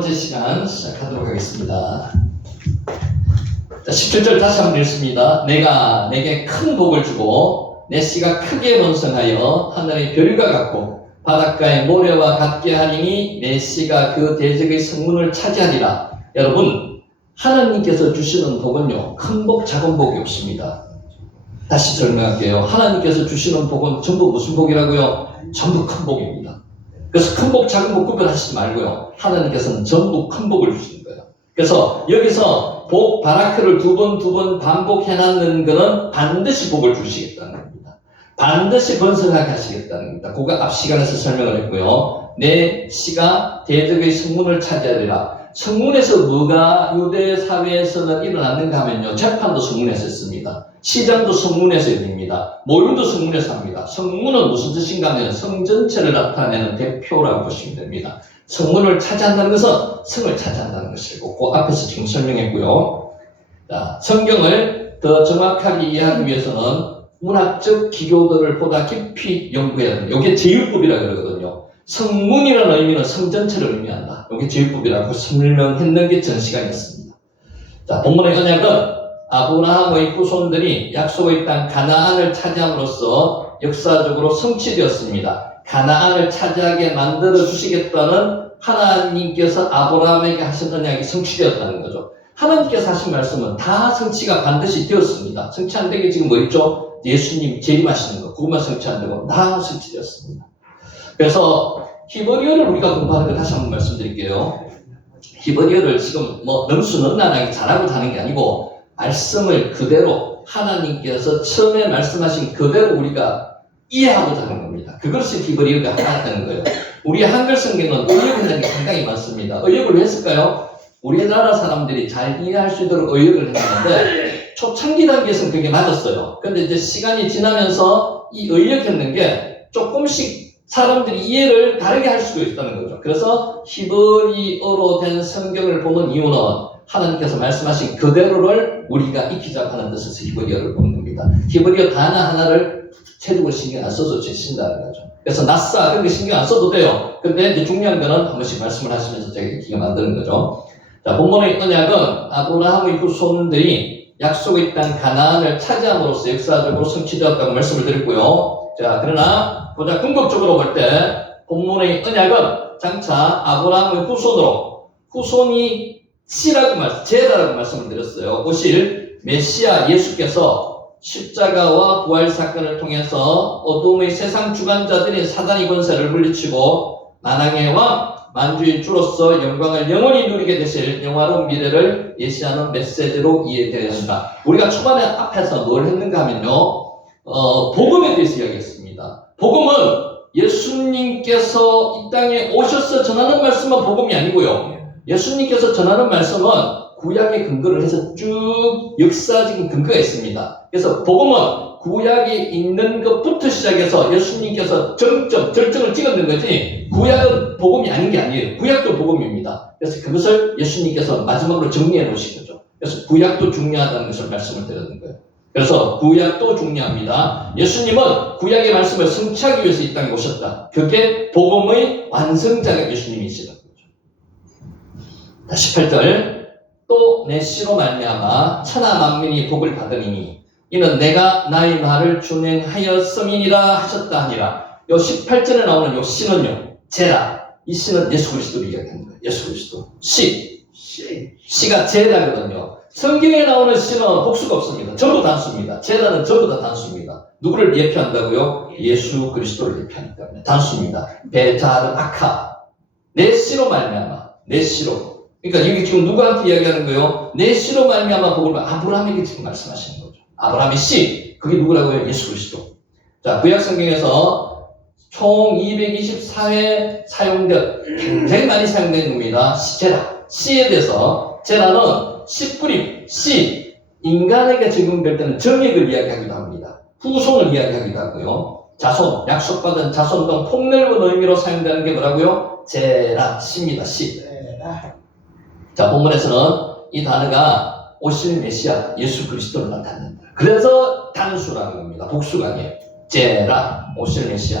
번째 시간 시작하도록 하겠습니다. 자, 17절 다시 한번 읽습니다. 내가 내게 큰 복을 주고 내 씨가 크게 번성하여 하늘의 별과 같고 바닷가의 모래와 같게 하리니 내 씨가 그 대적의 성문을 차지하리라. 여러분, 하나님께서 주시는 복은요, 큰 복, 작은 복이 없습니다. 다시 설명할게요. 하나님께서 주시는 복은 전부 무슨 복이라고요? 전부 큰 복입니다. 그래서 큰 복, 작은 복 구별하시지 말고요. 하나님께서는 전부 큰 복을 주시는 거예요. 그래서 여기서 복, 바라크를 두 번 반복해놨는 것은 반드시 복을 주시겠다는 겁니다. 반드시 번성하게 하시겠다는 겁니다. 그거 앞 시간에서 설명을 했고요. 내 씨가 대적의 성문을 차지하리라. 성문에서 뭐가 유대 사회에서는 일어났는가 하면요. 재판도 성문에서 했습니다. 시장도 성문에서 열립니다. 모임도 성문에서 합니다. 성문은 무슨 뜻인가 하면 성 전체를 나타내는 대표라고 보시면 됩니다. 성문을 차지한다는 것은 성을 차지한다는 것이고, 그 앞에서 지금 설명했고요. 자, 성경을 더 정확하게 이해하기 위해서는 문학적 기교들을 보다 깊이 연구해야 됩니다. 이게 제율법이라고 그러거든요. 성문이라는 의미는 성 전체를 의미한다. 이게 제율법이라고 설명했는 게 전 시간이었습니다. 자, 본문의 언약은 아브라함의 후손들이 약속의 땅 가나안을 차지함으로써 역사적으로 성취되었습니다. 가나안을 차지하게 만들어 주시겠다는 하나님께서 아브라함에게 하신 언약이 성취되었다는 거죠. 하나님께서 하신 말씀은 다 성취가 반드시 되었습니다. 성취 안 되게 지금 뭐 있죠? 예수님 재림하시는 거, 그것만 성취 안 되고 다 성취되었습니다. 그래서 히브리어를 우리가 공부하는 걸 다시 한번 말씀드릴게요. 히브리어를 지금 뭐 능수능란하게 잘하고 하는 게 아니고 말씀을 그대로 하나님께서 처음에 말씀하신 그대로 우리가 이해하고자 하는 겁니다. 그것이 히브리어가 하나라는 거예요. 우리 한글 성경은 의역이라는 게 상당히 많습니다. 의역을 왜 했을까요? 우리나라 사람들이 잘 이해할 수 있도록 의역을 했는데 초창기 단계에서는 그게 맞았어요. 근데 이제 시간이 지나면서 이 의역했는 게 조금씩 사람들이 이해를 다르게 할 수도 있다는 거죠. 그래서 히브리어로 된 성경을 보는 이유는 하나님께서 말씀하신 그대로를 우리가 익히자고 하는 뜻에서 히브리어를 보는 겁니다. 히브리어 단어 하나를 체육을 신경 안 써도 되신다는 거죠. 그래서 낫사 그런 게 신경 안 써도 돼요. 근데 이제 중요한 거는 한 번씩 말씀을 하시면서 제가 익히게 만드는 거죠. 자, 본문의 언약은 아브라함의 후손들이 약속의 땅 가나안을 차지함으로써 역사적으로 성취되었다고 말씀을 드렸고요. 자, 그러나 보자 궁극적으로 볼 때 본문의 언약은 장차 아브라함의 후손이 제라라고 말씀을 드렸어요. 오실 메시아 예수께서 십자가와 부활 사건을 통해서 어둠의 세상 주관자들인 사단의 권세를 물리치고 만왕의 왕, 만주의 주로서 영광을 영원히 누리게 되실 영화로운 미래를 예시하는 메시지로 이해되었습니다. 우리가 초반에 앞에서 뭘 했는가 하면요. 복음에 대해서 이야기했습니다. 복음은 예수님께서 이 땅에 오셔서 전하는 말씀은 복음이 아니고요. 예수님께서 전하는 말씀은 구약에 근거를 해서 쭉 역사적인 근거가 있습니다. 그래서 복음은 구약에 있는 것부터 시작해서 예수님께서 절정을 찍어낸 거지 구약은 복음이 아닌 게 아니에요. 구약도 복음입니다. 그래서 그것을 예수님께서 마지막으로 정리해 놓으신 거죠. 그래서 구약도 중요하다는 것을 말씀을 드렸는 거예요. 그래서 구약도 중요합니다. 예수님은 구약의 말씀을 성취하기 위해서 이 땅에 오셨다. 그게 복음의 완성자가 예수님이시다. 18절 또 내 씨로 말미암아 천하 만민이 복을 받으리니 이는 내가 나의 말을 준행하였음이니라 하셨다 하니라. 요 18절에 나오는 요 씨는요 제라. 이 씨는 예수 그리스도를 이야기하는 거예요. 예수 그리스도. 씨가 제라거든요. 성경에 나오는 씨는 복수가 없습니다. 전부 단수입니다. 제라는 전부 다 단수입니다. 누구를 예표한다고요? 예수 그리스도를 예표하니까 단수입니다. 베타르 아카. 내 씨로 말미암아. 내 씨로. 그러니까 여기 지금 누구한테 이야기하는 거예요? 내 씨로 말미암아 복을 받 아브라함에게 지금 말씀하시는 거죠. 아브라함의 씨. 그게 누구라고요? 예수 그리스도. 자, 구약 성경에서 총 224회 굉장히 많이 사용된 겁니다. 제라. 씨에 대해서 제라는 씨뿌림, 씨. 인간에게 적용될 때는 정액을 이야기하기도 합니다. 후손을 이야기하기도 하고요. 자손, 약속받은 자손 등 폭넓은 의미로 사용되는 게 뭐라고요? 제라, 씨입니다. 씨. 자, 본문에서는 이 단어가 오실 메시아 예수 그리스도를 나타낸다. 그래서 단수라는 겁니다. 복수가 아니에요. 제라, 오실 메시아.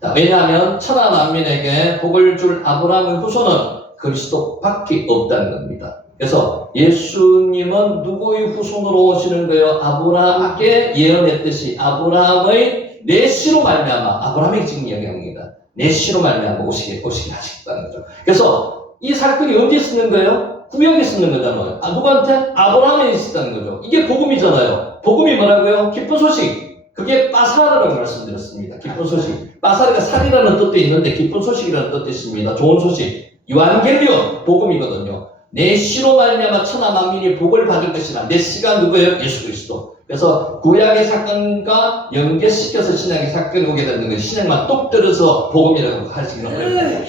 자, 왜냐하면 천하 만민에게 복을 줄 아브라함의 후손은 그리스도밖에 없다는 겁니다. 그래서 예수님은 누구의 후손으로 오시는 거예요? 아브라함께 예언했듯이 아브라함의 내시로 말미암아, 아브라함에게 지금 이야기합니다. 내시로 말미암아 오시게 하시겠다는 거죠. 그래서 이 사건이 언제 쓰는 거예요? 구약에 쓰는 거잖아요. 누구한테? 아브라함에 있었다는 거죠. 이게 복음이잖아요. 복음이 뭐라고요? 기쁜 소식. 그게 빠사르라고 말씀드렸습니다. 기쁜 소식. 빠사르가 살이라는 뜻도 있는데 기쁜 소식이라는 뜻도 있습니다. 좋은 소식. 유한겔리온 복음이거든요. 내 씨로 말미암아 천하 만민이 복을 받을 것이라. 내 씨가 누구예요? 예수 그리스도. 그래서 구약의 사건과 연계시켜서 신약의 사건이 오게 되는 거예요. 신약만 똑 들어서 복음이라고 하시는 거예요.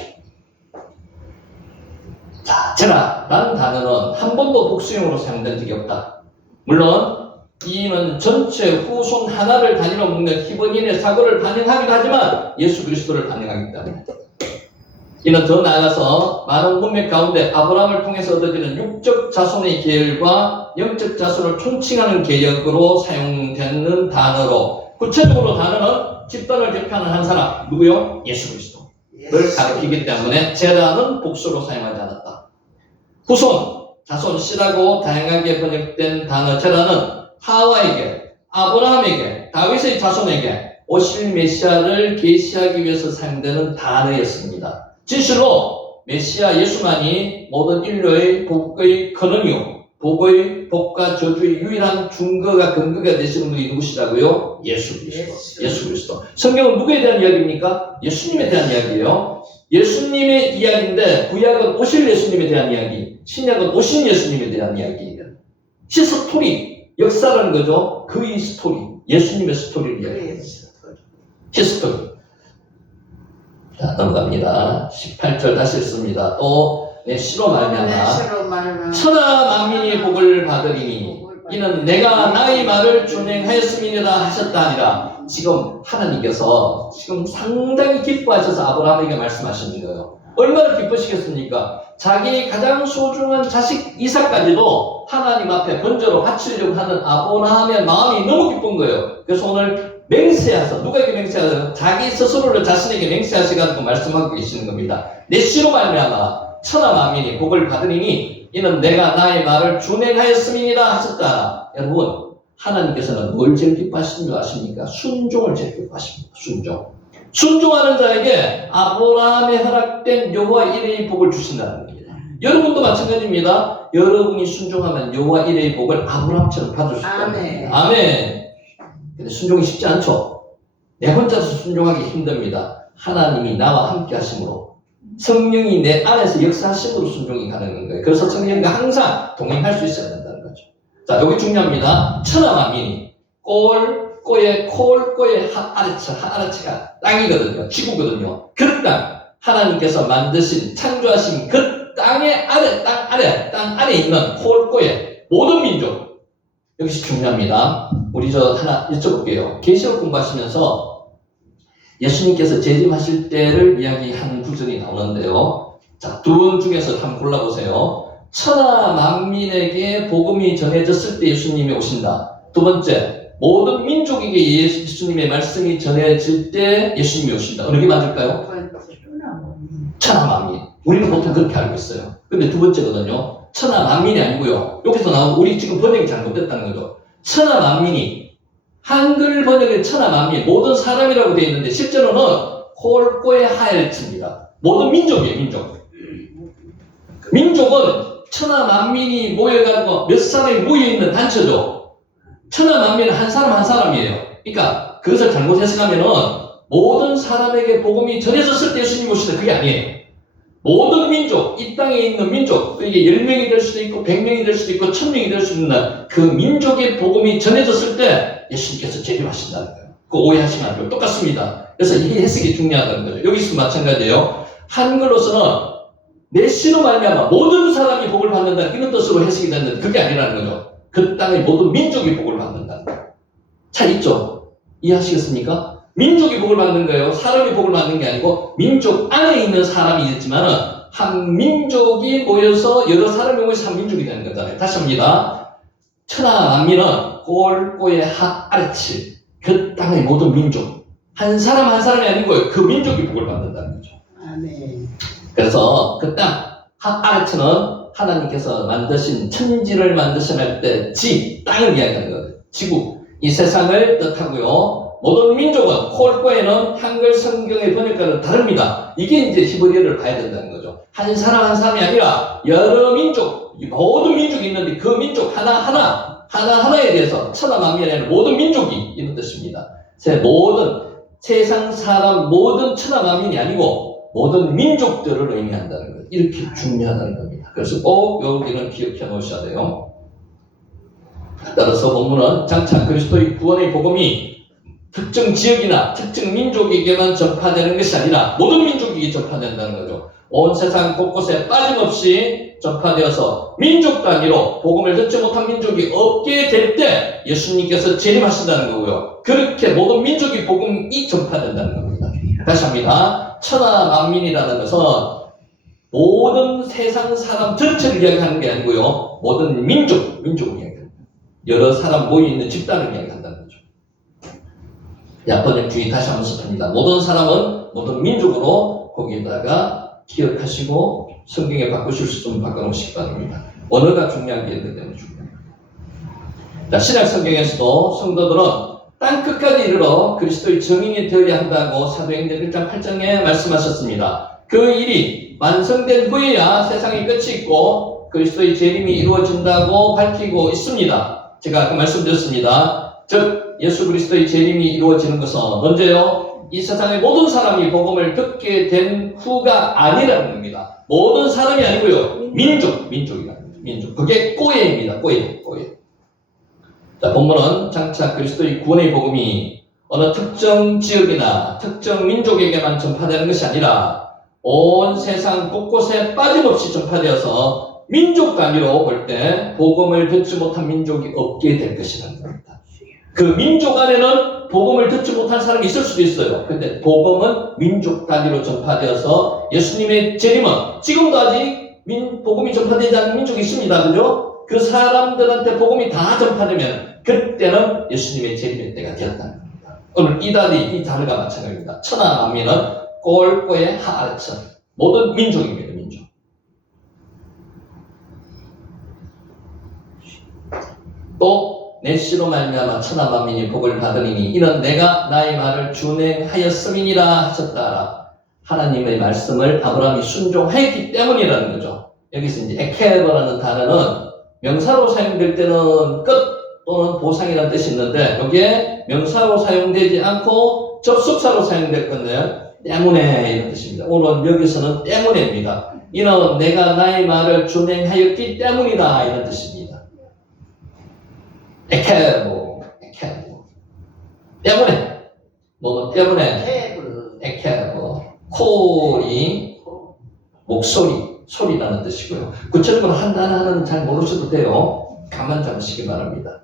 자, 제라라는 단어는 한 번도 복수형으로 사용된 적이 없다. 물론 이는 전체 후손 하나를 단위로 묶는 히브리인의 사고를 반영하기도 하지만 예수 그리스도를 반영하기 때문에 이는 더 나아가서 많은 문맥 가운데 아브라함을 통해서 얻어지는 육적 자손의 계열과 영적 자손을 총칭하는 개혁으로 사용되는 단어로 구체적으로 단어는 집단을 대표하는 한 사람 누구요? 예수 그리스도를 가리키기 때문에 제라는 복수로 사용하지 않았다. 후손, 자손, 씨라고 다양하게 번역된 단어 제라는 하와에게, 아브라함에게, 다윗의 자손에게 오실 메시아를 계시하기 위해서 사용되는 단어였습니다. 진실로 메시아 예수만이 모든 인류의 복의 근원이요, 복과 저주의 유일한 근거가 되시는 분이 누구시라고요? 예수 그리스도. 예수 그리스도. 성경은 누구에 대한 이야기입니까? 예수님에 대한 이야기예요. 예수님의 이야기인데 구약은 오실 예수님에 대한 이야기, 신약은 오신 예수님에 대한 이야기예요. 히스토리, 역사라는 거죠. 그의 스토리, 예수님의 스토리를 이야기합니다. 히스토리. 자, 넘어갑니다. 18절 다시 읽습니다. 또 내 씨로 말미암아 천하 만민이 복을 받으리니 이는 내가 나의 말을 준행하였음이니라 하셨다 아니라. 지금 하나님께서 지금 상당히 기뻐하셔서 아브라함에게 말씀하시는 거예요. 얼마나 기쁘시겠습니까? 자기 가장 소중한 자식 이삭까지도 하나님 앞에 번제로 바치려고 하는 아브라함의 마음이 너무 기쁜 거예요. 그래서 오늘 맹세하셔서, 누가에게 맹세하셔서 자기 스스로를 자신에게 맹세하셔가지고 말씀하고 계시는 겁니다. 내 씨로 말미암아 천하 만민이 복을 받으리니 이는 내가 나의 말을 준행하였음이니라 하셨다. 여러분, 하나님께서는 뭘 제일 기뻐하시는 줄 아십니까? 순종을 제일 기뻐하십니다. 순종하는 자에게 아브라함에 허락된 여호와 이레의 복을 주신다는 겁니다. 여러분도 마찬가지입니다. 여러분이 순종하면 여호와 이레의 복을 아브라함처럼 받을 수 있습니다. 아멘. 근데 순종이 쉽지 않죠. 내 혼자서 순종하기 힘듭니다. 하나님이 나와 함께 하심으로, 성령이 내 안에서 역사하심으로 순종이 가능한 거예요. 그래서 성령과 항상 동행할 수 있어야 된다는 거죠. 자, 여기 중요합니다. 천하 만민이 콜꼬의 아래치가 땅이거든요. 지구거든요. 그 땅, 하나님께서 만드신, 창조하신 그 땅의 땅 안에 있는 콜꼬의 모든 민족. 여기서 중요합니다. 우리 하나 여쭤볼게요. 계시록 공부하시면서 예수님께서 재림하실 때를 이야기하는 구절이 나오는데요. 자, 두 분 중에서 한번 골라보세요. 천하 만민에게 복음이 전해졌을 때 예수님이 오신다. 두 번째, 모든 민족에게 예수님의 말씀이 전해질 때 예수님이 오신다. 어느 게 맞을까요? 천하 만민. 우리는 보통 그렇게 알고 있어요. 근데 두 번째거든요. 천하 만민이 아니고요. 여기서 나온 우리 지금 번역이 잘못됐다는 거죠. 천하 만민이, 한글 번역에 천하 만민, 모든 사람이라고 되어 있는데 실제로는 콜꼬의 하엘츠입니다. 모든 민족이에요, 민족. 민족은 천하 만민이 모여가지고 몇 사람이 모여있는 단체죠. 천하 만민은 한 사람 한 사람이에요. 그러니까 그것을 잘못 해석하면은 모든 사람에게 복음이 전해졌을 때 예수님 오시다. 그게 아니에요. 모든 민족, 이 땅에 있는 민족, 이게 10명이 될 수도 있고 100명이 될 수도 있고 1000명이 될 수 있는 그 민족의 복음이 전해졌을 때 예수님께서 재림하신다는 거예요. 그거 오해하시면 안 돼요. 똑같습니다. 그래서 이게 해석이 중요하다는 거죠. 여기서 마찬가지예요. 한글로서는 내 씨로 말미암아 모든 사람이 복을 받는다, 이런 뜻으로 해석이 됐는데 그게 아니라는 거죠. 그 땅의 모든 민족이 복을 받는다는 거예요. 차이 있죠? 이해하시겠습니까? 민족이 복을 받는 거예요. 사람이 복을 받는 게 아니고 민족 안에 있는 사람이 있지만은 한 민족이 모여서 여러 사람이 모여서 한 민족이 되는 거잖아요. 다시 합니다. 천하 만민은 꼴꼬의 아래치, 그 땅의 모든 민족, 한 사람 한 사람이 아니고 그 민족이 복을 받는다는 거죠. 아멘. 그래서 그 땅, 하아르츠는 하나님께서 만드신 천지를 만드실 때 땅을 이야기하는 거예요. 지구, 이 세상을 뜻하고요. 모든 민족은 콜코에는 한글 성경의 번역과는 다릅니다. 이게 이제 히브리어를 봐야 된다는 거죠. 한 사람 한 사람이 아니라 여러 민족, 모든 민족이 있는데 그 민족 하나하나에 대해서 천하만민의 모든 민족이 이런 뜻입니다. 모든 세상 사람 모든 천하만민이 아니고 모든 민족들을 의미한다는 거예요. 이렇게 중요하다는 겁니다. 그래서 꼭 여기는 기억해 놓으셔야 돼요. 따라서 본문은 장차 그리스도의 구원의 복음이 특정 지역이나 특정 민족에게만 전파되는 것이 아니라 모든 민족에게 전파된다는 거죠. 온 세상 곳곳에 빠짐없이 전파되어서 민족 단위로 복음을 듣지 못한 민족이 없게 될 때 예수님께서 재림하신다는 거고요. 그렇게 모든 민족이 복음이 전파된다는 겁니다. 다시 합니다. 천하만민이라는 것은 모든 세상 사람 전체를 이야기하는 게 아니고요. 모든 민족을 이야기합니다. 여러 사람 모여있는 집단을 이야기한다는 거죠. 번역주의 다시 한번 습니다. 모든 사람은 모든 민족으로 거기에다가 기억하시고 성경에 바꾸실 수 좀 바꿔놓으시기 바랍니다. 언어가 중요한 게 있기 때문에 중요합니다. 신약 성경에서도 성도들은 땅끝까지 이르러 그리스도의 증인이 되어야 한다고 사도행전 1장 8장에 말씀하셨습니다. 그 일이 완성된 후에야 세상의 끝이 있고 그리스도의 재림이 이루어진다고 밝히고 있습니다. 제가 아까 말씀드렸습니다. 즉 예수 그리스도의 재림이 이루어지는 것은 언제요? 이 세상의 모든 사람이 복음을 듣게 된 후가 아니라는 겁니다. 모든 사람이 아니고요. 민족이라는 거죠. 민족. 그게 꼬예입니다. 꼬예. 자, 본문은 장차 그리스도의 구원의 복음이 어느 특정 지역이나 특정 민족에게만 전파되는 것이 아니라 온 세상 곳곳에 빠짐없이 전파되어서 민족 단위로 볼 때 복음을 듣지 못한 민족이 없게 될 것이라는 겁니다. 그 민족 안에는 복음을 듣지 못한 사람이 있을 수도 있어요. 근데 복음은 민족 단위로 전파되어서 예수님의 재림은 지금도 아직 복음이 전파되지 않는 민족이 있습니다. 그죠? 그 사람들한테 복음이 다 전파되면 그때는 예수님의 재림의 때가 되었다는 겁니다. 오늘 이 다리가 마찬가지입니다. 천하만민은 꼴꼬의 하아르츠 모든 민족입니다. 민족. 또 내 씨로 말미암아 천하만민이 복을 받으리니 이는 내가 나의 말을 준행하였음이니라 하셨다. 하나님의 말씀을 아브라함이 순종하였기 때문이라는 거죠. 여기서 이제 에케버라는 단어는 명사로 사용될 때는 끝 또는 보상이라는 뜻이 있는데 여기에 명사로 사용되지 않고 접속사로 사용될 건데요. 때문에 이런 뜻입니다. 오늘 여기서는 때문에입니다. 이는 내가 나의 말을 준행하였기 때문이다 이런 뜻입니다. 에케보 때문에 에케보 콜이 소리라는 뜻이고요. 구체적으로 한 단어는 잘 모르셔도 돼요. 가만 잡으시기 바랍니다.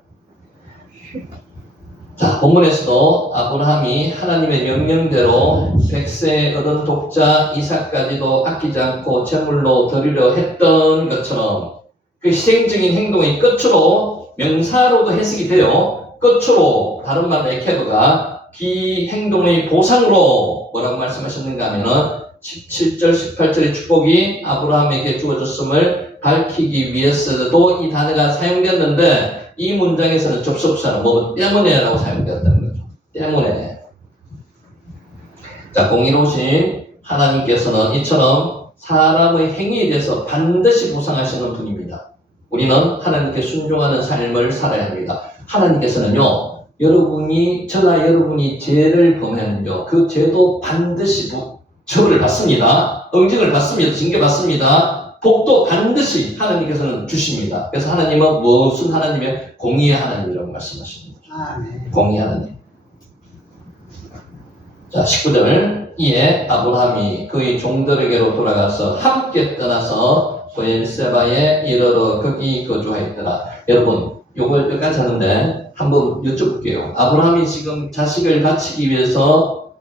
자, 본문에서도 아브라함이 하나님의 명령대로 100세 얻은 독자 이삭까지도 아끼지 않고 제물로 드리려 했던 것처럼 그 희생적인 행동의 끝으로 명사로도 해석이 돼요. 끝으로 다른 말로 에케브가 비행동의 보상으로 뭐라고 말씀하셨는가 하면은 17절 18절의 축복이 아브라함에게 주어졌음을 밝히기 위해서도 이 단어가 사용됐는데 이 문장에서는 접속사는 뭐 때문에라고 사용되었다는 거죠. 때문에. 자, 공의로우신 하나님께서는 이처럼 사람의 행위에 대해서 반드시 보상하시는 분입니다. 우리는 하나님께 순종하는 삶을 살아야 합니다. 하나님께서는요, 저나 여러분이 죄를 범하면요, 그 죄도 반드시 처벌을 받습니다. 응징을 받습니다. 징계받습니다. 복도 반드시 하나님께서는 주십니다. 그래서 하나님은 무슨 하나님이에요? 공의의 하나님이라고 말씀하십니다. 공의의 하나님. 자, 19절. 이에 아브라함이 그의 종들에게로 돌아가서 함께 떠나서 브엘세바에 이르러 거기 거주하였더라. 여러분, 요걸 여기까지 하는데 한번 여쭤볼게요. 아브라함이 지금 자식을 바치기 위해서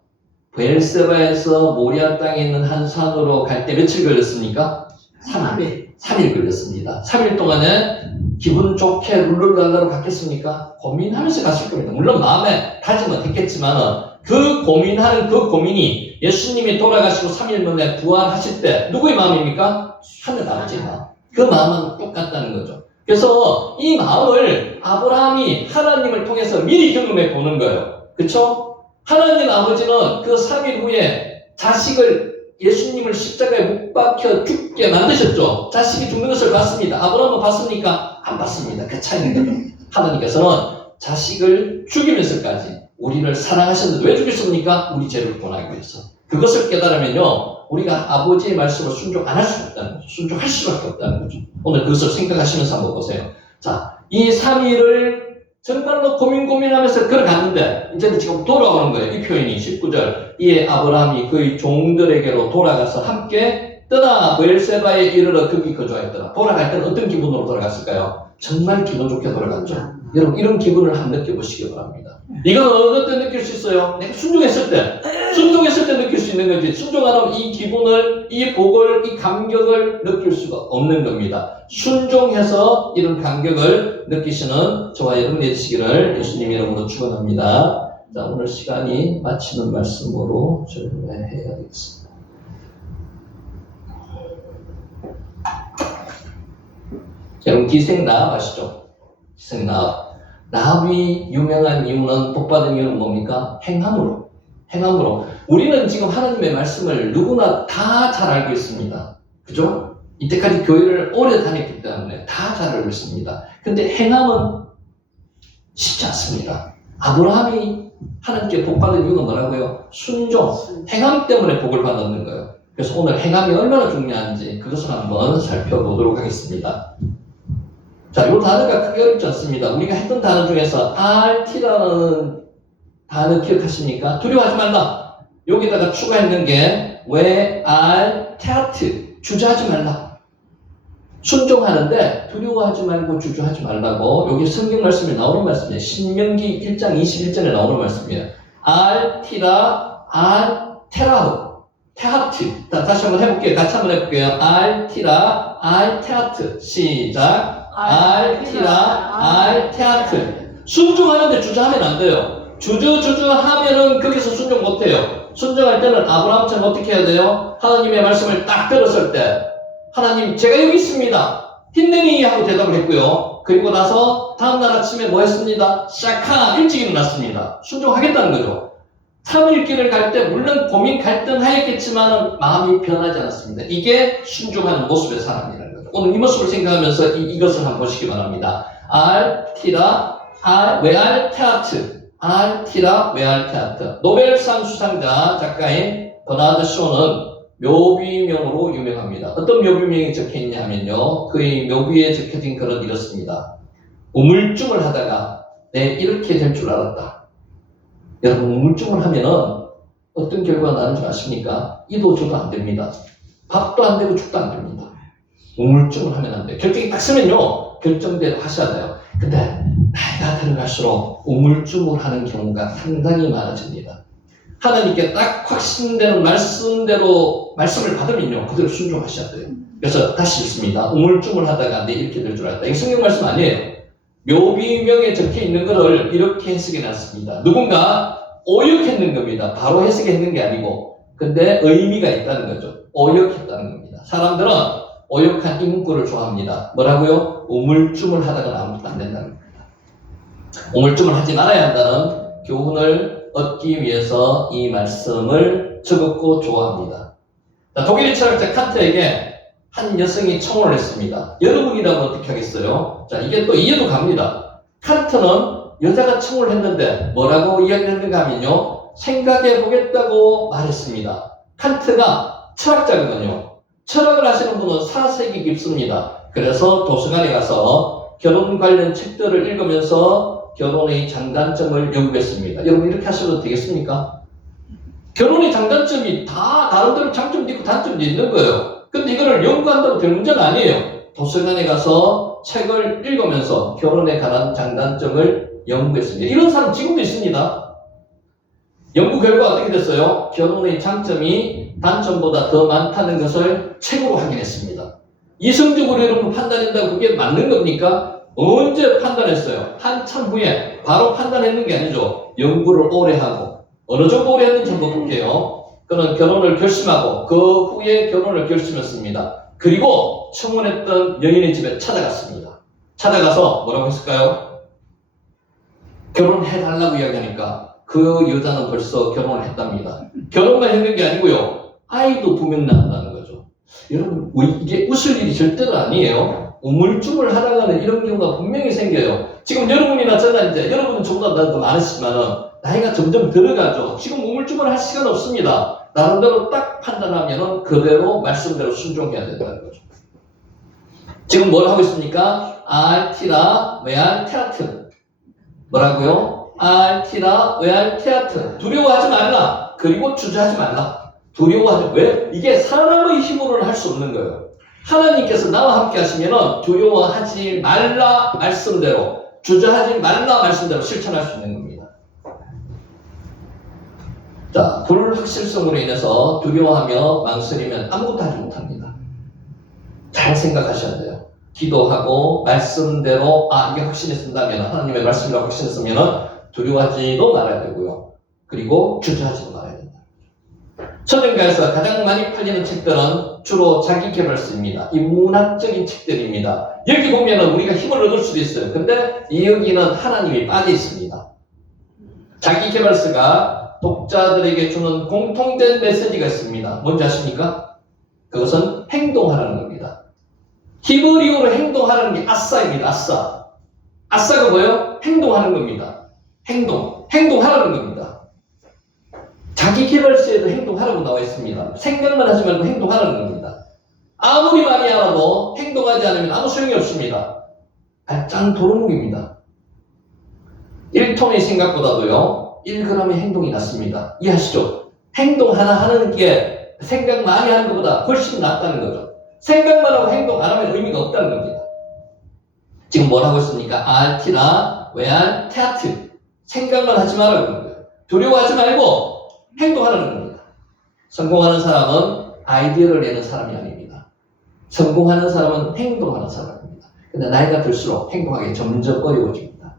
브엘세바에서 모리아 땅에 있는 한 산으로 갈 때 며칠 걸렸습니까? 3일 걸렸습니다. 3일 동안에 기분 좋게 룰루랄라로 갔겠습니까? 고민하면서 갔을 겁니다. 물론 마음에 다짐은 했겠지만 그 고민하는 그 고민이 예수님이 돌아가시고 3일 만에 부활하실 때 누구의 마음입니까? 하늘 아버지가. 그 마음은 똑같다는 거죠. 그래서 이 마음을 아브라함이 하나님을 통해서 미리 경험해 보는 거예요. 그쵸? 하나님 아버지는 그 3일 후에 자식을 예수님을 십자가에 못 박혀 죽게 만드셨죠. 자식이 죽는 것을 봤습니다. 아브라함은 봤습니까? 안 봤습니다. 그 차이인 거죠. 하나님께서는 자식을 죽이면서까지 우리를 사랑하셨는데 왜 죽였습니까? 우리 죄를 본하기 위해서. 그것을 깨달으면요, 우리가 아버지의 말씀을 순종 안 할 수가 없다는 거죠. 순종할 수밖에 없다는 거죠. 오늘 그것을 생각하시면서 한번 보세요. 자, 이 3일을 정말로 고민하면서 걸어갔는데 이제는 지금 돌아오는 거예요. 이 표현이 19절. 이에 아브라함이 그의 종들에게로 돌아가서 함께 떠나 브엘세바에 이르러 거기 거주하였더라. 돌아갈 때는 어떤 기분으로 돌아갔을까요? 정말 기분 좋게 돌아갔죠. 여러분, 이런 기분을 한번 느껴보시기 바랍니다. 이건 어느 때 느낄 수 있어요? 내가 순종했을 때 느낄 수 있는 거지. 순종 안 하면 이 기분을, 이 복을, 이 감격을 느낄 수가 없는 겁니다. 순종해서 이런 감격을 느끼시는 저와 여러분이 되시기를 예수님 이름으로 축원합니다. 자, 오늘 시간이 마치는 말씀으로 준비해야 되겠습니다. 여러분, 기생나합 아시죠? 기생나합. 나합이 유명한 이유는, 복받은 이유는 뭡니까? 행함으로. 우리는 지금 하나님의 말씀을 누구나 다 잘 알고 있습니다. 그죠? 이때까지 교회를 오래 다녔기 때문에 다 잘 알고 있습니다. 근데 행함은 쉽지 않습니다. 아브라함이 하나님께 복받은 이유가 뭐라고요? 순종. 행함 때문에 복을 받는 거예요. 그래서 오늘 행함이 얼마나 중요한지 그것을 한번 살펴보도록 하겠습니다. 자, 이 단어가 크게 어렵지 않습니다. 우리가 했던 단어 중에서 RT라는 단어 기억하십니까? 두려워하지 말라. 여기다가 추가했는 게 테아트, 주저하지 말라. 순종하는데 두려워하지 말고 주저하지 말라고 여기 성경 말씀에 나오는 말씀이에요. 신명기 1장 21절에 나오는 말씀이에요. 테라흐, 테하트. 다시 한번 해볼게요. 같이 한번 해볼게요. 테하트. 시작. 테하트. 순종하는데 주저하면 안 돼요. 주저하면은 거기서 순종 못해요. 순종할 때는 아브라함처럼 어떻게 해야 돼요? 하나님의 말씀을 딱 들었을 때, 하나님, 제가 여기 있습니다. 힘내니 하고 대답을 했고요. 그리고 나서 다음날 아침에 뭐 했습니다? 일찍 일어났습니다. 순종하겠다는 거죠. 3일 길을 갈 때 물론 고민 갈등하였겠지만 마음이 변하지 않았습니다. 이게 순종하는 모습의 사람이라는 거죠. 오늘 이 모습을 생각하면서 이것을 한번 보시기 바랍니다. 테아트. 노벨상 수상자 작가인 버나드 쇼는 묘비명으로 유명합니다. 어떤 묘비명이 적혀있냐 하면요, 그의 묘비에 적혀진 글은 이렇습니다. 우물쭈물 하다가 내 이렇게 될 줄 알았다. 여러분, 우물쭈물 하면은 어떤 결과가 나는 줄 아십니까? 이도 저도 안 됩니다. 밥도 안 되고 죽도 안 됩니다. 우물쭈물 하면 안 돼요. 결정이 딱 서면요, 결정대로 하셔야 돼요. 근데 나이가 들어갈수록 우물쭈물하는 경우가 상당히 많아집니다. 하나님께 딱 확신되는 말씀대로 말씀을 받으면요, 그대로 순종하셔야 돼요. 그래서 다시 읽습니다. 우물쭈물하다가 내 이렇게 될 줄 알았다. 이 성경 말씀 아니에요. 묘비명에 적혀 있는 것을 이렇게 해석해 놨습니다. 누군가 오역했는 겁니다. 바로 해석했는 게 아니고, 근데 의미가 있다는 거죠. 오역했다는 겁니다. 사람들은 오역한 이 문구를 좋아합니다. 뭐라고요? 우물쭈물하다가 아무것도 안 된다는 겁니다. 우물쭈물하지 말아야 한다는 교훈을 얻기 위해서 이 말씀을 적었고 좋아합니다. 자, 독일의 철학자 칸트에게 한 여성이 청혼을 했습니다. 여러분이라면 어떻게 하겠어요? 자, 이게 또 이해도 갑니다. 칸트는 여자가 청혼을 했는데 뭐라고 이야기를 했는가 하면요, 생각해 보겠다고 말했습니다. 칸트가 철학자거든요. 철학을 하시는 분은 사색이 깊습니다. 그래서 도서관에 가서 결혼 관련 책들을 읽으면서 결혼의 장단점을 연구했습니다. 여러분, 이렇게 하셔도 되겠습니까? 결혼의 장단점이 다 나름대로 장점도 있고 단점도 있는 거예요. 근데 이거를 연구한다고 될 문제가 아니에요. 도서관에 가서 책을 읽으면서 결혼에 관한 장단점을 연구했습니다. 이런 사람 지금도 있습니다. 연구 결과가 어떻게 됐어요? 결혼의 장점이 단점보다 더 많다는 것을 책으로 확인했습니다. 이성적으로 여러분 판단한다고 그게 맞는 겁니까? 언제 판단했어요? 한참 후에 바로 판단했는 게 아니죠. 연구를 오래 하고. 어느 정도 오래 했는지 한번 볼게요. 그는 결혼을 결심하고 그 후에 결혼을 결심했습니다. 그리고 청혼했던 여인의 집에 찾아갔습니다. 찾아가서 뭐라고 했을까요? 결혼해달라고 이야기하니까 그 여자는 벌써 결혼을 했답니다. 결혼만 했는 게 아니고요. 아이도 2명 낳았다는 거죠. 여러분, 이게 웃을 일이 절대로 아니에요. 우물쭈물 하다가는 이런 경우가 분명히 생겨요. 지금 여러분이나 저나 이제, 여러분은 조금더 나도 많으시지만은, 나이가 점점 들어가죠. 지금 우물쭈물 할 시간 없습니다. 나름대로 딱 판단하면은 그대로 말씀대로 순종해야 된다는 거죠. 지금 뭘 하고 있습니까? 알티라 웨알 테아트. 뭐라고요? 알티라 웨알 테아트. 두려워하지 말라. 그리고 주저하지 말라. 두려워하지. 왜? 이게 사람의 힘으로는 할 수 없는 거예요. 하나님께서 나와 함께 하시면은 두려워하지 말라 말씀대로, 주저하지 말라 말씀대로 실천할 수 있는 겁니다. 자, 불확실성으로 인해서 두려워하며 망설이면 아무것도 하지 못합니다. 잘 생각하셔야 돼요. 기도하고 말씀대로 이게 확신했다면, 하나님의 말씀이라고 확신했으면 두려워하지도 말아야 되고요. 그리고 주저하지도 말아야 된다. 서점가에서 가장 많이 팔리는 책들은 주로 자기계발서입니다. 이 문학적인 책들입니다. 여기 보면은 우리가 힘을 얻을 수도 있어요. 근데 여기는 하나님이 빠져 있습니다. 자기계발서가 독자들에게 주는 공통된 메시지가 있습니다. 뭔지 아십니까? 그것은 행동하라는 겁니다. 히브리어로 행동하라는 게 아싸입니다. 아싸. 아싸가 뭐예요? 행동하는 겁니다. 행동하라는 겁니다. 자기계발서에도 행동하라고 나와 있습니다. 생각만 하지 말고 행동하라는 겁니다. 아무리 많이 알아도 행동하지 않으면 아무 소용이 없습니다. 짠 도루묵입니다. 1톤의 생각보다도요 1g의 행동이 낫습니다. 이해하시죠? 행동 하나 하는 게 생각 많이 하는 것보다 훨씬 낫다는 거죠. 생각만 하고 행동 안 하면 의미가 없다는 겁니다. 지금 뭘 하고 있습니까? 알티나 웨알 테아트. 생각만 하지 말라고 그러는 거예요. 두려워하지 말고 행동하라는 겁니다. 성공하는 사람은 아이디어를 내는 사람이 아닙니다. 성공하는 사람은 행동하는 사람입니다. 근데 나이가 들수록 행동하기 점점 어려워집니다.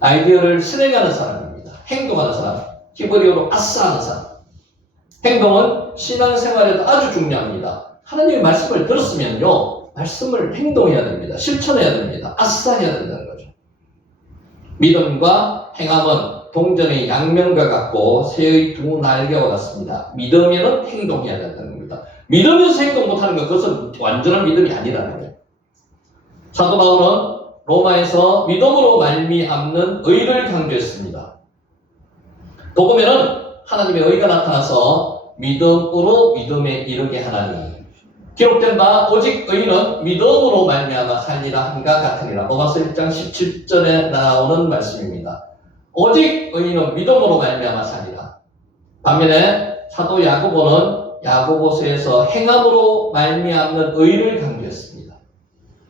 아이디어를 실행하는 사람입니다. 행동하는 사람. 히브리어로 아싸하는 사람. 행동은 신앙생활에도 아주 중요합니다. 하나님의 말씀을 들었으면요, 말씀을 행동해야 됩니다. 실천해야 됩니다. 아싸해야 된다는 거죠. 믿음과 행함은 동전의 양면과 같고 새의 2 날개와 같습니다. 믿으면 행동해야 된다는 겁니다. 믿으면서 행동 못하는 것, 그것은 완전한 믿음이 아니라는 거예요. 사도 바울은 로마에서 믿음으로 말미암는 의를 강조했습니다. 복음에는 하나님의 의가 나타나서 믿음으로 믿음에 이르게 하나니, 기록된 바 오직 의인은 믿음으로 말미암아 살리라 함과 같으니라. 로마서 1장 17절에 나오는 말씀입니다. 오직 의인은 믿음으로 말미암아 살리라. 반면에 사도 야고보는 야고보서에서 행함으로 말미암는 의를 강조했습니다.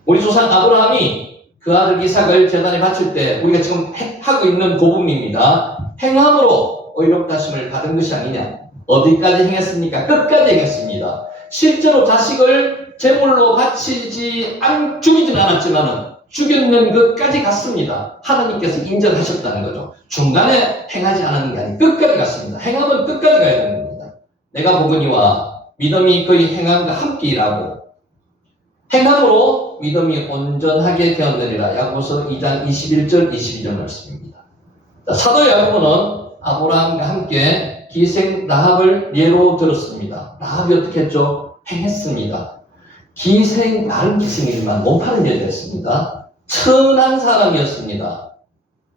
우리 조상 아브라함이 그 아들 이삭을 제단에 바칠 때 우리가 지금 하고 있는 고분입니다. 행함으로 의롭다 하심을 받은 것이 아니냐. 어디까지 행했습니까? 끝까지 행했습니다. 실제로 자식을 제물로 죽이진 않았지만 죽였는 것까지 갔습니다. 하나님께서 인정하셨다는 거죠. 중간에 행하지 않은 게 아니고 끝까지 갔습니다. 행함은 끝까지 가야 되는 겁니다. 내가 보거니와 믿음이 그의 행함과 함께 일하고 행함으로 믿음이 온전하게 되었느니라. 야고보서 2장 21절 22절 말씀입니다. 사도 야고보는 아브라함과 함께 기생 라합을 예로 들었습니다. 라합이 어떻게 했죠? 행했습니다. 기생, 나름 기생이지만 못 파는 여자였습니다. 선한 사람이었습니다.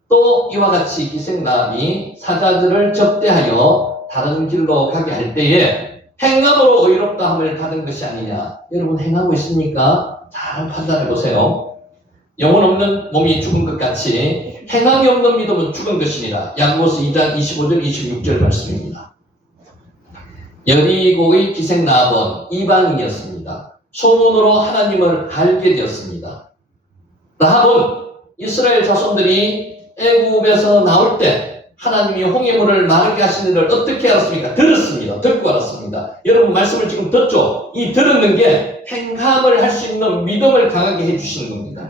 또 이와 같이 기생 라합이 사자들을 접대하여 다른 길로 가게 할 때에 행함으로 의롭다함을 받은 것이 아니냐. 여러분 행하고 있습니까? 잘 판단해 보세요. 영혼 없는 몸이 죽은 것 같이 행함이 없는 믿음은 죽은 것이니라. 야고보서 2장 25절 26절 말씀입니다. 여리고의 기생 라합은 이방인이었습니다. 소문으로 하나님을 알게 되었습니다. 라합은 이스라엘 자손들이 애굽에서 나올 때 하나님이 홍해물을 마르게 하시는 걸 어떻게 알았습니까? 들었습니다. 듣고 알았습니다. 여러분 말씀을 지금 듣죠? 이 들었는 게 행함을 할 수 있는 믿음을 강하게 해주시는 겁니다.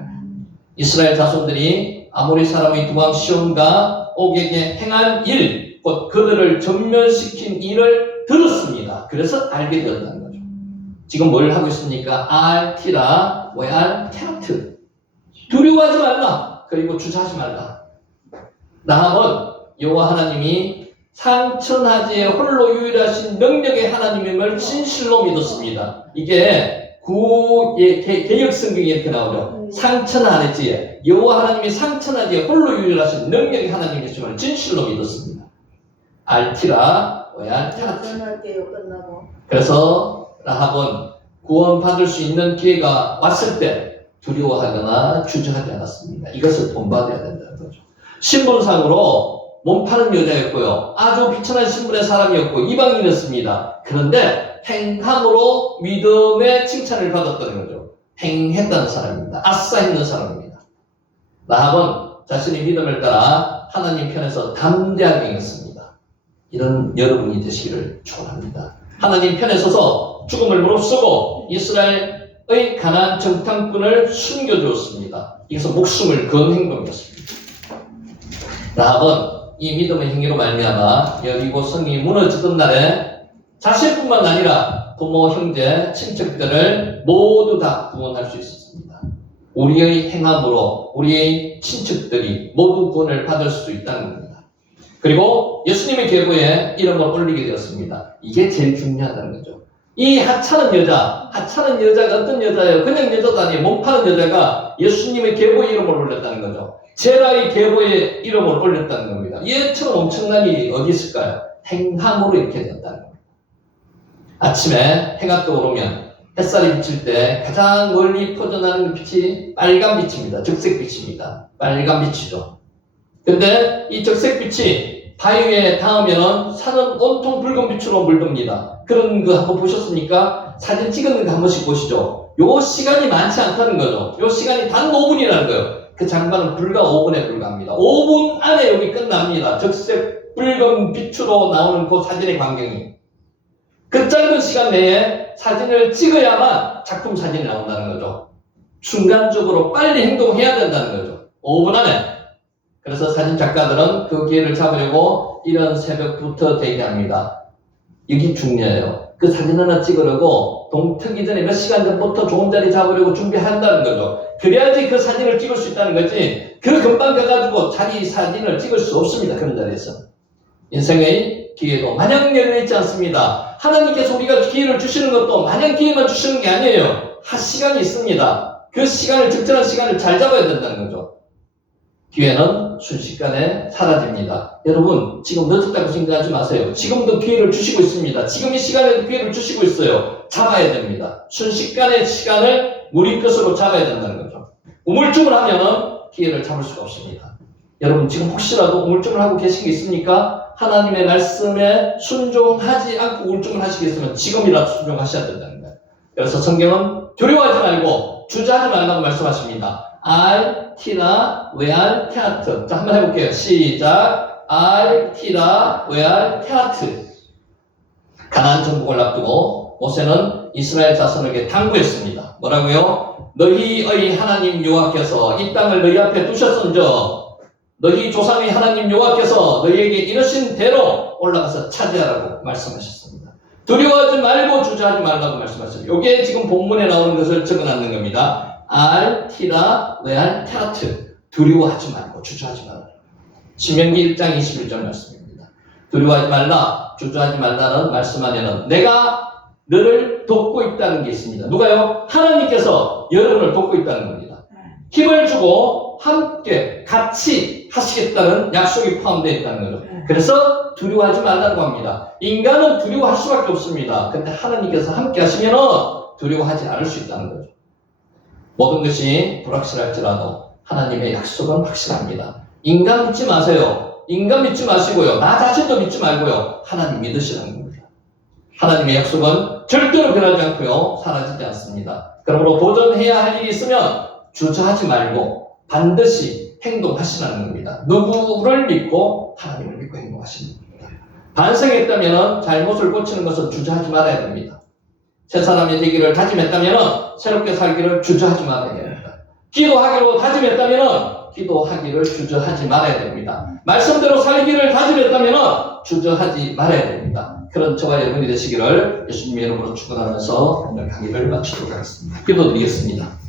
이스라엘 자손들이 아모리 사람의 두왕 시온과 옥에게 행한 일, 곧 그들을 전멸시킨 일을 들었습니다. 그래서 알게 되었다는 거죠. 지금 뭘 하고 있습니까? 알티라 웨알 테아트. 두려워하지 말라. 그리고 주저하지 말라. 나함은 여호와 하나님이 상천하지에 홀로 유일하신 능력의 하나님임을 진실로 믿었습니다. 이게 개역 성경에 이렇게 나오죠. 상천하지에 여호와 하나님이 상천하지에 홀로 유일하신 능력의 하나님이심을 진실로 믿었습니다. 알티라 웨알 테아트. 그래서 라합은 구원받을 수 있는 기회가 왔을 때 두려워하거나 주저하지 않았습니다. 이것을 본받아야 된다는 거죠. 신분상으로 몸 파는 여자였고요. 아주 비천한 신분의 사람이었고 이방인이었습니다. 그런데 행함으로 믿음의 칭찬을 받았다는 거죠. 행했다는 사람입니다. 아싸 했는 사람입니다. 라합은 자신의 믿음을 따라 하나님 편에서 담대하게 행했습니다. 이런 여러분이 되시기를 축원합니다. 하나님 편에 서서 죽음을 무릅쓰고 이스라엘의 가나안 정탐꾼을 숨겨주었습니다. 이것은 목숨을 건 행동이었습니다. 라합은 이 믿음의 행위로 말미암아 여리고 성이 무너지던 날에 자신뿐만 아니라 부모, 형제, 친척들을 모두 다 구원할 수 있었습니다. 우리의 행함으로 우리의 친척들이 모두 구원을 받을 수 있다는 겁니다. 그리고 예수님의 계보에 이름을 올리게 되었습니다. 이게 제일 중요하다는 거죠. 이 하찮은 여자가 어떤 여자예요? 그냥 여자도 아니에요. 몸 파는 여자가 예수님의 계보에 이름을 올렸다는 거죠. 제라의 계보에 이름을 올렸다는 겁니다. 얘처럼 엄청난 일이 어디 있을까요? 행함으로 이렇게 되었다는 겁니다. 아침에 해가 떠오르면 햇살이 비칠 때 가장 멀리 퍼져나가는 빛이 빨간 빛입니다. 적색빛입니다. 빨간 빛이죠. 근데 이 적색빛이 바위에 닿으면 산은 온통 붉은 빛으로 물듭니다. 그런 거 한번 보셨습니까? 사진 찍었는 거 한 번씩 보시죠. 요 시간이 많지 않다는 거죠. 요 시간이 단 5분이라는 거예요. 그 장관은 불과 5분에 불과합니다. 5분 안에 여기 끝납니다. 적색 붉은 빛으로 나오는 그 사진의 광경이. 그 짧은 시간 내에 사진을 찍어야만 작품 사진이 나온다는 거죠. 순간적으로 빨리 행동해야 된다는 거죠. 5분 안에. 그래서 사진 작가들은 그 기회를 잡으려고 이런 새벽부터 대기합니다. 이게 중요해요. 그 사진 하나 찍으려고 동트기 전에 몇 시간 전부터 좋은 자리 잡으려고 준비한다는 거죠. 그래야지 그 사진을 찍을 수 있다는 거지. 그 금방 가가지고 자기 사진을 찍을 수 없습니다. 그런 자리에서. 인생의 기회도 마냥 열려있지 않습니다. 하나님께서 우리가 기회를 주시는 것도 마냥 기회만 주시는 게 아니에요. 할 시간이 있습니다. 그 시간을, 적절한 시간을 잘 잡아야 된다는 거죠. 기회는 순식간에 사라집니다. 여러분, 지금 늦었다고 생각하지 마세요. 지금도 기회를 주시고 있습니다. 지금 이 시간에도 기회를 주시고 있어요. 잡아야 됩니다. 순식간의 시간을 우리 것으로 잡아야 된다는 거죠. 우물쭈물 하면은 기회를 잡을 수가 없습니다. 여러분, 지금 혹시라도 우물쭈물 하고 계신 게 있습니까? 하나님의 말씀에 순종하지 않고 우물쭈물 하시겠으면 지금이라도 순종하셔야 된다는 거예요. 그래서 성경은 두려워하지 말고 주저하지 말라고 말씀하십니다. 알티라 웨알 테아트. 자, 한번 해볼게요. 시작. 알티라 웨알 테아트. 가나안 정복을 앞두고 모세는 이스라엘 자손에게 당부했습니다. 뭐라고요? 너희의 하나님 여호와께서 이 땅을 너희 앞에 두셨은저 너희 조상의 하나님 여호와께서 너희에게 이르신 대로 올라가서 차지하라고 말씀하셨습니다. 두려워하지 말고 주저하지 말라고 말씀하셨습니다. 이게 지금 본문에 나오는 것을 적어놨는 겁니다. 알티라 웨알 테아트. 두려워하지 말고 주저하지 말라. 신명기 1장 21절 말씀입니다. 두려워하지 말라, 주저하지 말라는 말씀 안에는 내가 너를 돕고 있다는 게 있습니다. 누가요? 하나님께서 여러분을 돕고 있다는 겁니다. 힘을 주고 함께 같이 하시겠다는 약속이 포함되어 있다는 거죠. 그래서 두려워하지 말라고 합니다. 인간은 두려워할 수밖에 없습니다. 근데 하나님께서 함께 하시면 두려워하지 않을 수 있다는 거죠. 모든 것이 불확실할지라도 하나님의 약속은 확실합니다. 인간 믿지 마세요. 인간 믿지 마시고요. 나 자신도 믿지 말고요. 하나님 믿으시라는 겁니다. 하나님의 약속은 절대로 변하지 않고요. 사라지지 않습니다. 그러므로 도전해야 할 일이 있으면 주저하지 말고 반드시 행동하시라는 겁니다. 누구를 믿고 하나님을 믿고 행동하시는 겁니다. 반성했다면 잘못을 고치는 것은 주저하지 말아야 됩니다. 새 사람이 되기를 다짐했다면 새롭게 살기를 주저하지 말아야 됩니다. 기도하기로 다짐했다면 기도하기를 주저하지 말아야 됩니다. 말씀대로 살기를 다짐했다면 주저하지 말아야 됩니다. 그런 저와 여러분이 되시기를 예수님의 이름으로 축원하면서 오늘 강의를 마치도록 하겠습니다. 기도드리겠습니다.